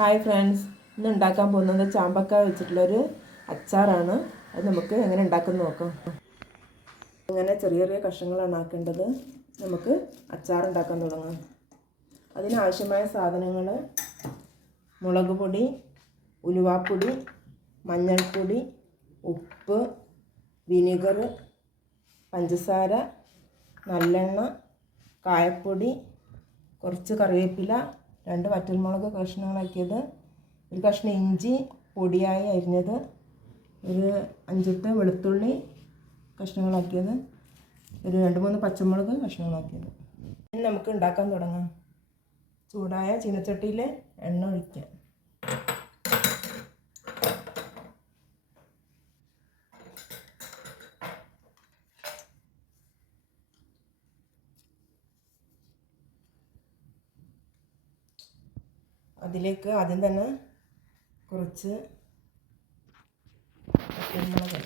Hi friends. ഇന്ന് ഉണ്ടാക്കാൻ പോകുന്നത് ചാമ്പക്ക വെച്ചിട്ടുള്ളൊരു അച്ചാറാണ്. അത് നമുക്ക് എങ്ങനെ ഉണ്ടാക്കുന്ന നോക്കാം. അങ്ങനെ ചെറിയ ചെറിയ കഷ്ണങ്ങളാണ് ആക്കേണ്ടത്. നമുക്ക് അച്ചാർ ഉണ്ടാക്കാൻ തുടങ്ങാം. അതിനാവശ്യമായ സാധനങ്ങൾ മുളക് പൊടി ഉലുവാപ്പൊടി മഞ്ഞൾപ്പൊടി ഉപ്പ് വിനിഗർ പഞ്ചസാര നല്ലെണ്ണ കായപ്പൊടി കുറച്ച് കറിവേപ്പില രണ്ട് വറ്റൽമുളക് കഷ്ണങ്ങളാക്കിയത്. ഒരു കഷ്ണം ഇഞ്ചി പൊടിയായി അരിഞ്ഞത്. ഒരു അഞ്ചെട്ട് വെളുത്തുള്ളി കഷ്ണങ്ങളാക്കിയത്. ഒരു രണ്ട് മൂന്ന് പച്ചമുളക് കഷ്ണങ്ങളാക്കിയത്. ഇനി നമുക്ക് ഉണ്ടാക്കാൻ തുടങ്ങാം. ചൂടായ ചീനച്ചട്ടിയിൽ എണ്ണ ഒഴിക്കുക അതിലേക്ക് ആദ്യം തന്നെ കുറച്ച് പച്ചമുളക്.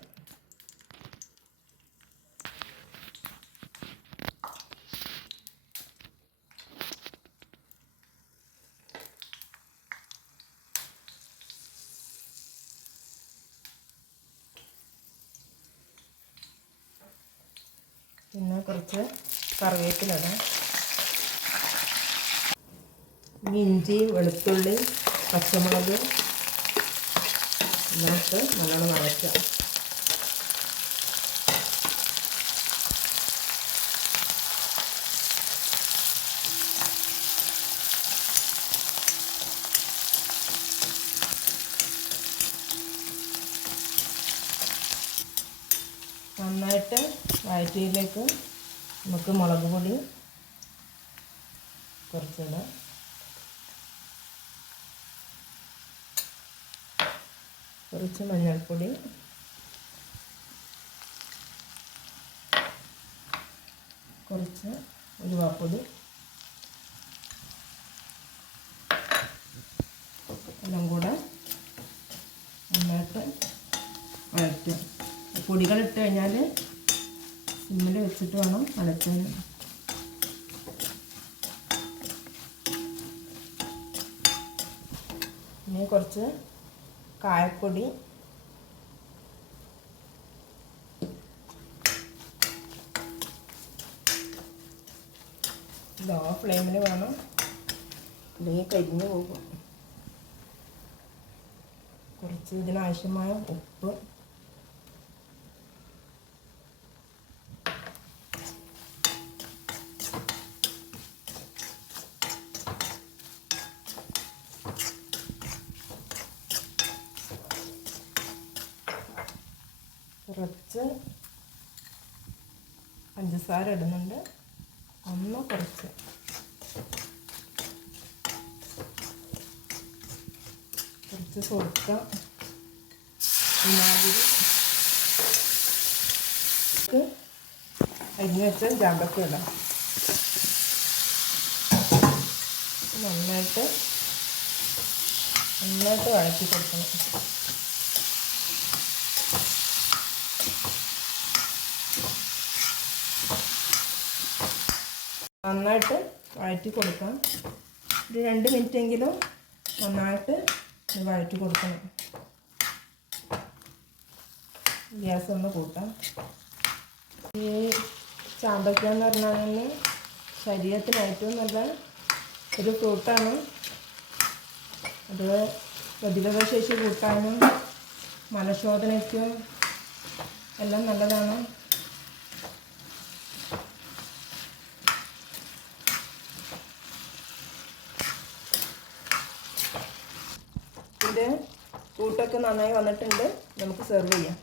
പിന്നെ കുറച്ച് കറിവേപ്പിലിടാം ഇഞ്ചി വെളുത്തുള്ളി പച്ചമുളക് നമുക്ക് നല്ലോണം വഴറ്റുക നന്നായിട്ട് വഴറ്റിയിലേക്ക് നമുക്ക് മുളക് പൊടി കുറച്ചിടാം. കുറച്ച് മഞ്ഞൾപ്പൊടി. കുറച്ച് ഉരുവാപ്പൊടി എല്ലാം കൂടെ നന്നായിട്ട് വഴറ്റും പൊടികൾ ഇട്ട് കഴിഞ്ഞാൽ സിമ്മിൽ വെച്ചിട്ട് വേണം വഴറ്റാൻ ഇനി കുറച്ച് കായപ്പൊടി. ലോ ഫ്ലെയിമിൽ വേണം. അല്ലെങ്കിൽ കരിഞ്ഞു പോകും. കുറച്ച് ഇതിനാവശ്യമായ ഉപ്പ്. കുറച്ച് പഞ്ചസാര ഇടുന്നുണ്ട്. ഒന്ന് കുറച്ച്. കുറച്ച് സുർക്ക വിനാഗിരി അരിഞ്ഞ് വെച്ച ജാമ്പക്ക ഇടാം. നന്നായിട്ട് നന്നായിട്ട് വഴറ്റി കൊടുക്കണം. നന്നായിട്ട് വഴറ്റി കൊടുക്കാം ഒരു രണ്ട് മിനിറ്റെങ്കിലും നന്നായിട്ട് വഴറ്റി കൊടുക്കണം. ഗ്യാസ് ഒന്ന് കൂട്ടാം. ഈ ചാമ്പയ്ക്ക എന്ന് പറഞ്ഞാൽ തന്നെ ശരീരത്തിന് ഏറ്റവും നല്ല ഒരു ഫ്രൂട്ടാണ്. അത് പ്രതിരോധശേഷി കൂട്ടാനും മലശോധനയ്ക്കും എല്ലാം നല്ലതാണ്. ഇതിന്റെ കൂട്ടൊക്കെ നന്നായി വന്നിട്ടുണ്ട്. നമുക്ക് സെർവ് ചെയ്യാം.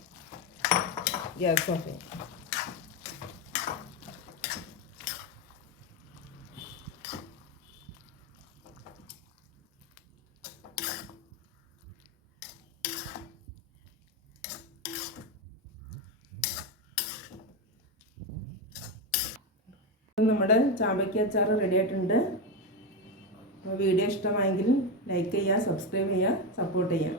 ഗ്യാസ് ഓഫ് ചെയ്യാം നമ്മുടെ ചാമ്പയ്ക്ക അച്ചാർ റെഡി ആയിട്ടുണ്ട്. അപ്പോൾ വീഡിയോ ഇഷ്ടമായെങ്കിൽ ലൈക്ക് ചെയ്യുക സബ്സ്ക്രൈബ് ചെയ്യുക സപ്പോർട്ട് ചെയ്യുക.